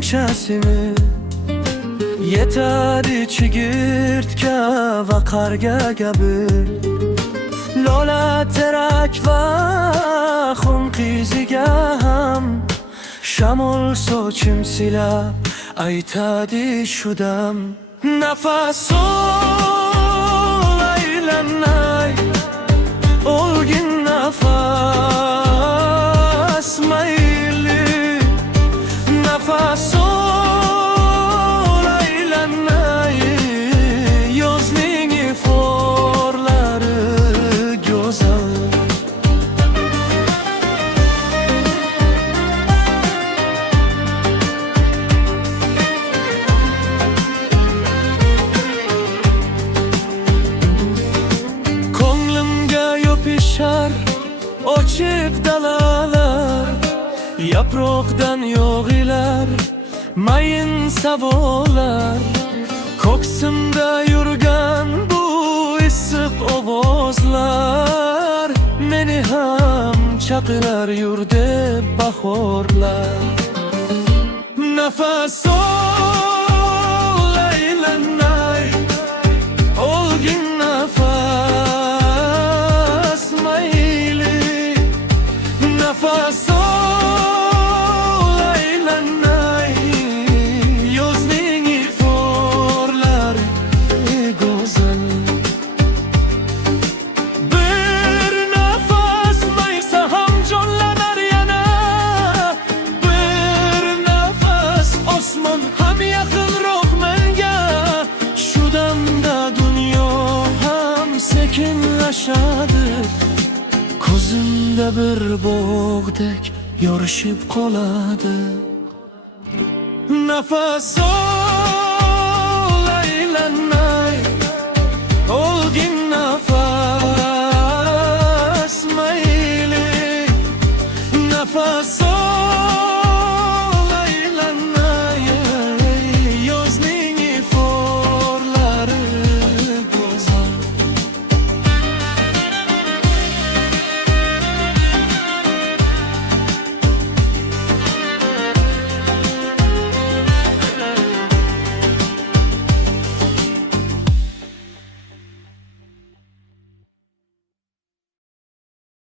qanchasini yetadi chigirtka va qarga gabi, lola terak va xunqiziga ham shamol sochim silab aytadi shu dam. Nafas ol aylanay, olgin nafas mayli. Nafas ol aylanay, yozning iforlari go'zal. Yopishar ochiq dalalar, yaproqdan yog'ilar mayin savollar. Ko'ksimda yurgan bu issiq ovozlar meni ham chaqirar yur deb bahorlar. Nafas ol aylanay, olgin nafas mayli. Nafas ol aylanay, yozning iforlari go'zal. Bir nafas maysa ham jonlanar yana, bir nafas osmon ham yaqinroq menga. Shu damda dunyo ham sekinlashadi, ko'zimda bir bog'dek yorishib qoladi. Nafas ol aylanay, olgin nafas mayli. Nafas ol